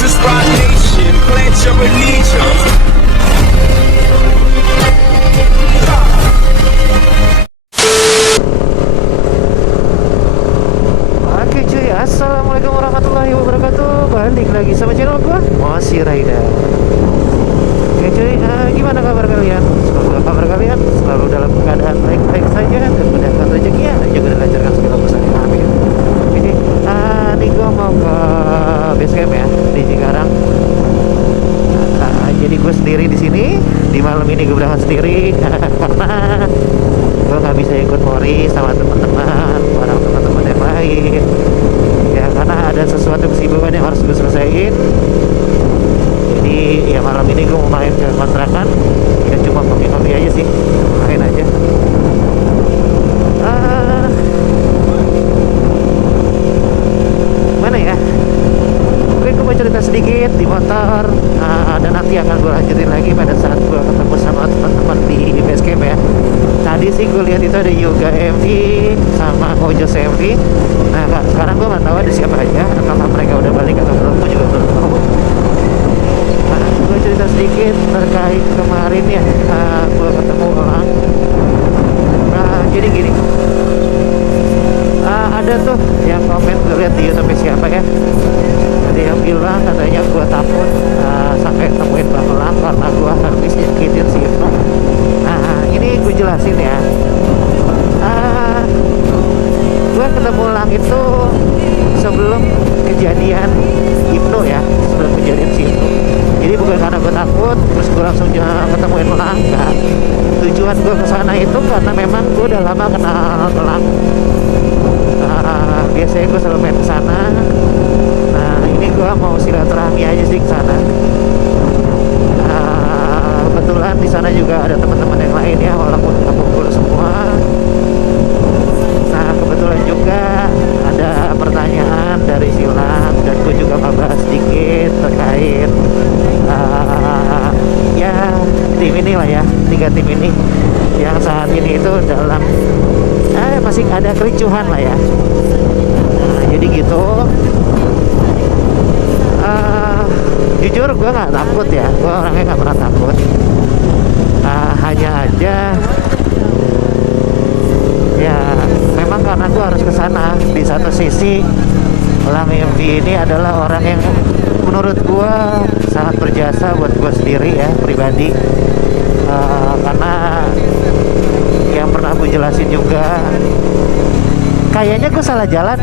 is Rock Nation. Pledge your allegiance. Oke cuy, assalamualaikum warahmatullahi wabarakatuh. Balik lagi sama channel gua, Mosi Rider. Oke cuy, gimana kabar kalian? Semoga kabar kalian selalu dalam keadaan baik-baik saja dan mudahkan rezekinya dan juga dilancarkan segala urusannya. Amin. Oke, ini gua mau ke base camp ya di Cikarang. Jadi gue sendiri di sini. Di malam ini gue berangkat sendiri karena gue nggak bisa ikut mori sama teman-teman, orang teman-teman yang lain. Ya karena ada sesuatu kesibukan yang harus gue selesaiin. Jadi ya malam ini gue mau main ke kontrakan. Ya cuma kopi-kopi aja sih, main aja. Mana ya? Mungkin gue mau cerita sedikit di motor, dan nanti akan gue lanjutin lagi pada saat gue ketemu sama teman-teman di base camp ya. Tadi sih gue lihat itu ada Yoga MV sama Ojos MV. Nah sekarang gue nggak tahu ada siapa aja, apakah mereka udah balik atau belum, gue juga belum tahu. Gue cerita sedikit terkait kemarin ya, gue ketemu orang. Jadi gini, ada tuh yang komen, gue lihat di YouTube siapa ya, ada yang bilang katanya gue takut sampai temuin Bang Elang karena gue habis nyakitin si Ibnu. Nah ini gue jelasin ya, gue ketemu Elang itu sebelum kejadian Ibnu ya, sebelum kejadian si Ibnu. Jadi bukan karena gue takut terus gue langsung ketemuin Elang, enggak. Tujuan gue kesana itu karena memang gue udah lama kenal Elang. Biasanya gue selalu main kesana. Nah ini gue mau silaturahmi aja sih kesana. Kebetulan di sana juga ada teman-teman yang lain ya, walaupun nggak kumpul semua. Nah kebetulan juga ada pertanyaan dari Silang dan gue juga ngebahas sedikit terkait ya tim ini lah ya, 3 tim ini yang saat ini itu dalam masih ada kericuhan lah ya. Nah, jadi gitu. Jujur gue nggak takut ya, gue orangnya nggak pernah takut. Hanya aja ya memang karena gue harus kesana. Di satu sisi Elang MV ini adalah orang yang menurut gue sangat berjasa buat gue sendiri ya, pribadi. Karena yang pernah gue jelasin juga, kayaknya gue salah jalan.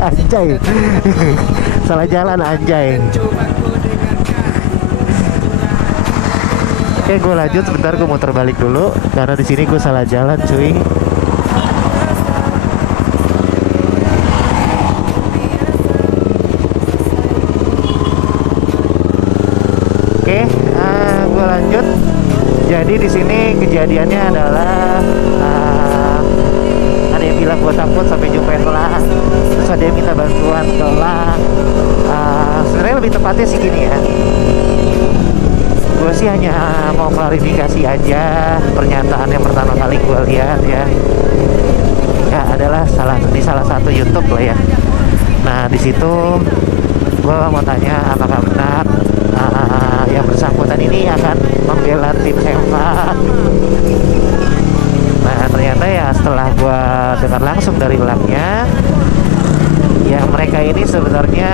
Anjay. Salah jalan anjay. Oke, gue lanjut sebentar, gue muter balik dulu karena di sini gue salah jalan, cuy. Oke, gue lanjut. Jadi di sini kejadiannya adalah ada yang bilang gue takut sampai jumpain Elang, terus ada yang minta bantuan ke Elang. Sebenarnya lebih tepatnya sih gini ya, gue sih hanya mau klarifikasi aja pernyataan yang pertama kali gue lihat ya adalah di salah satu YouTube lah ya. Nah di situ gue mau tanya apakah benar yang bersangkutan ini akan membela tim Sempak. Nah ternyata ya setelah gue dengar langsung dari Elangnya, ya mereka ini sebenarnya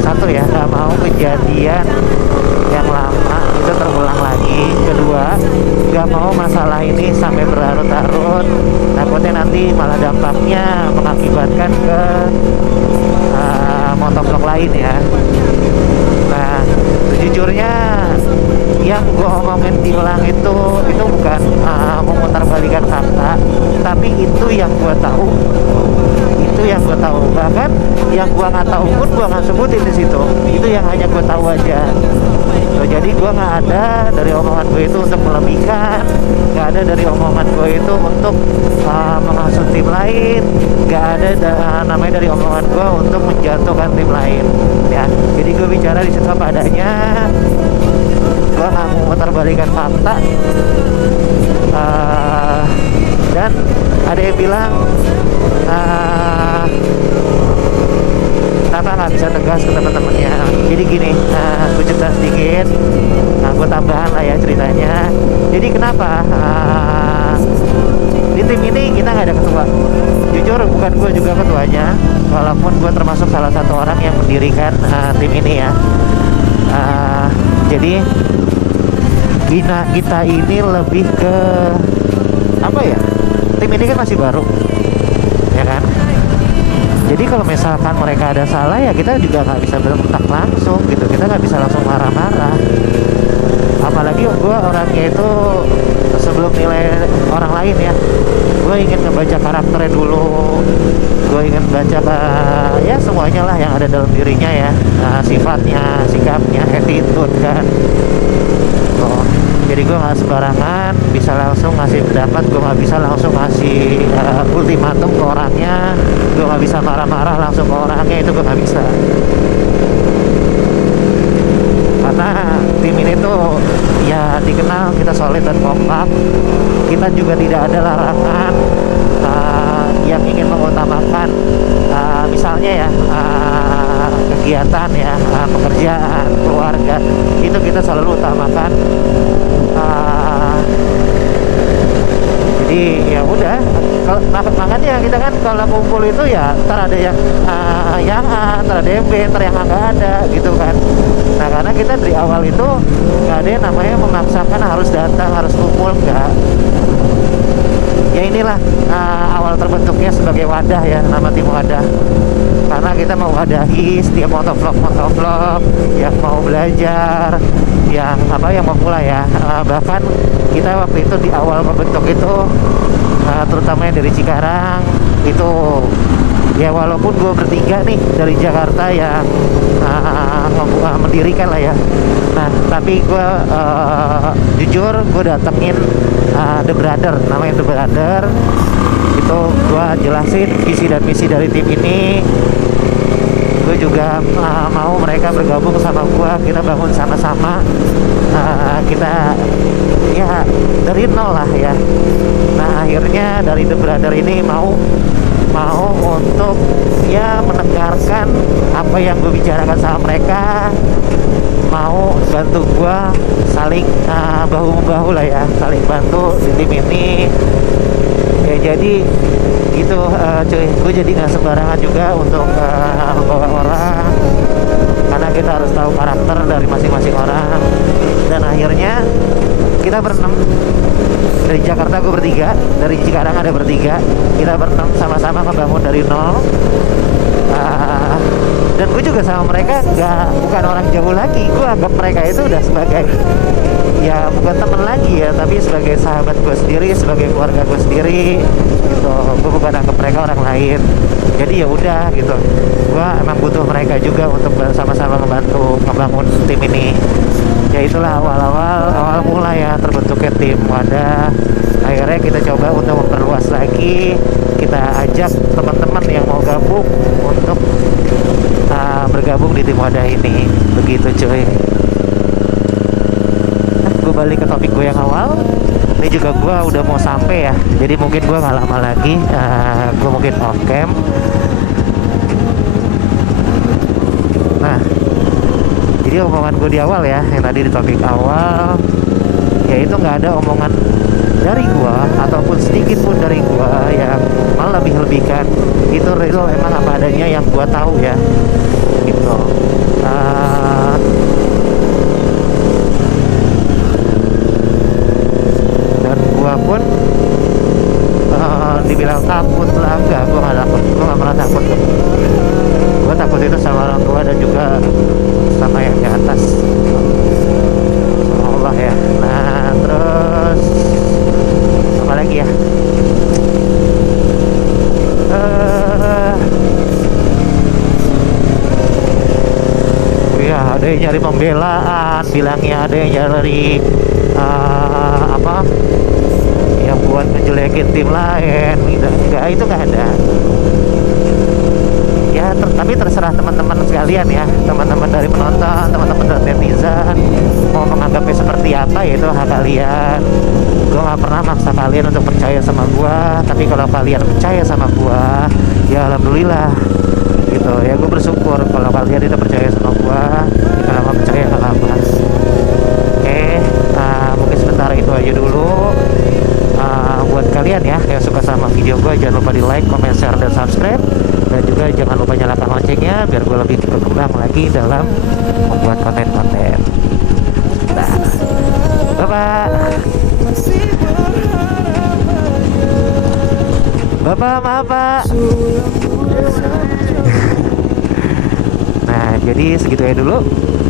satu ya nggak mau kejadian yang lama itu terulang lagi. Kedua, nggak mau masalah ini sampai berlarut-larut, takutnya nanti malah dampaknya mengakibatkan ke motovlog lain ya. Nah sejujurnya yang gue omongin di Elang itu bukan memutarbalikan fakta, tapi itu yang gue tahu. Bahkan yang gue nggak tahu pun gue nggak sebutin di situ. Itu yang hanya gue tahu aja. Jadi gue nggak ada dari omongan gue itu untuk melebihkan, nggak ada dari omongan gue itu untuk menghasut tim lain, nggak ada namanya dari omongan gue untuk menjatuhkan tim lain ya. Jadi gue bicara di situ apa adanya, gue nggak mau memutarbalikkan fakta. Dan ada yang bilang kenapa nggak bisa tugas ke teman-temannya. Jadi gini, gue cerita sedikit, gue tambahan lah ya ceritanya. Jadi kenapa di tim ini kita nggak ada ketua? Jujur bukan gue juga ketuanya, walaupun gue termasuk salah satu orang yang mendirikan tim ini ya. Jadi kita ini lebih ke apa ya? Tim ini kan masih baru, ya kan? Jadi kalau misalkan mereka ada salah ya kita juga nggak bisa berontak langsung gitu, kita nggak bisa langsung marah-marah. Apalagi gue orangnya itu sebelum nilai orang lain ya, gue ingin ngebaca karakternya dulu, gue ingin baca ya semuanya lah yang ada dalam dirinya ya, sifatnya, sikapnya, attitude kan. Jadi gue nggak sembarangan bisa langsung ngasih pendapat, gue nggak bisa langsung ngasih ultimatum ke orangnya, gue nggak bisa marah-marah langsung ke orangnya, itu gue nggak bisa. Karena tim ini tuh ya dikenal kita solid dan kompak, kita juga tidak ada larangan yang ingin mengutamakan misalnya ya kegiatan ya, pekerjaan, keluarga, itu kita selalu utamakan. Jadi ya udah, makanya kita kan kalau kumpul itu ya ntar ada yang ntar ada yang B, ntar yang nggak ada gitu kan. Nah karena kita dari awal itu nggak ada yang namanya memaksakan harus datang, harus kumpul, nggak. Ya inilah awal terbentuknya sebagai wadah ya, nama tim wadah. Karena kita mau wadahi setiap motovlog yang mau belajar, yang mau mulai ya. Bahkan kita waktu itu di awal membentuk itu terutama dari Cikarang itu ya, walaupun gue bertiga nih dari Jakarta yang mendirikan lah ya. Nah tapi gue jujur gue datengin The Brother, namanya The Brother. Itu gue jelasin visi dan misi dari tim ini. Gue juga mau mereka bergabung sama gue, kita bangun sama-sama. Kita ya dari nol lah ya. Nah akhirnya dari The Brother ini mau untuk ya menegarkan apa yang gue bicarakan sama mereka, mau bantu gue saling bahu-membahu lah ya, saling bantu di tim ini ya. Jadi gitu cuy, gue jadi nggak sembarangan juga untuk membawa orang, karena kita harus tahu karakter dari masing-masing orang. Dan akhirnya kita berenam, dari Jakarta gue bertiga, dari Cikarang ada bertiga, kita berenam sama-sama ngebangun dari nol. Dan gue juga sama mereka bukan orang jauh lagi, gue anggap mereka itu udah sebagai ya bukan teman lagi ya, tapi sebagai sahabat gue sendiri, sebagai keluarga gue sendiri gitu. Gue bukan anggap mereka orang lain. Jadi ya udah gitu, gue emang butuh mereka juga untuk sama-sama ngebantu ngebangun tim ini. Ya itulah awal mula ya terbentuknya tim wadah. Akhirnya kita coba untuk memperluas lagi, kita ajak teman-teman yang mau gabung untuk bergabung di tim wadah ini. Begitu cuy. Gue balik ke topik gue yang awal. Ini juga gue udah mau sampai ya, jadi mungkin gue nggak lama lagi, gue mungkin off cam. Nah jadi omongan gue di awal ya, yang tadi di topik awal, yaitu nggak ada omongan dari gue ataupun sedikit pun dari gue yang malah lebih-lebihkan. Itu real emang apa adanya yang gue tahu ya gitu. Dan gue pun dibilang takut lah, enggak, gue nggak takut, gue nggak pernah takut. Gue takut itu sama orang tua dan juga sama yang di atas, sama Allah ya. Nah terus apa lagi ya, ya ada yang nyari pembelaan, bilangnya ada yang nyari yang buat ngejelekin tim lain. Enggak, itu nggak ada ya. Tapi terserah teman-teman sekalian ya, teman-teman dari penonton, teman-teman dari netizen mau menganggapnya seperti apa, ya itu hak kalian. Gue nggak pernah maksa kalian untuk percaya sama gue, tapi kalau kalian percaya sama gue ya alhamdulillah gitu ya. Gue bersyukur kalau kalian tidak percaya sama gua. Kalau nggak percaya nggak apa-apa. Oke, mungkin sementara itu aja dulu. Buat kalian ya yang suka sama video gua, jangan lupa di like, comment, share, dan subscribe. Dan juga jangan lupa nyalakan loncengnya biar gua lebih berkembang lagi dalam membuat konten-konten. Nah, Bapak, maaf Pak. Nah, jadi segitu ya dulu.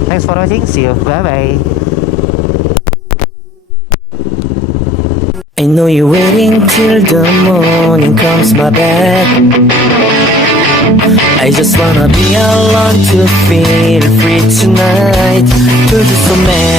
Thanks for watching. See you. Bye-bye. I know you're waiting till the morning comes my bed. I just wanna be alone to feel free tonight. To do so mad.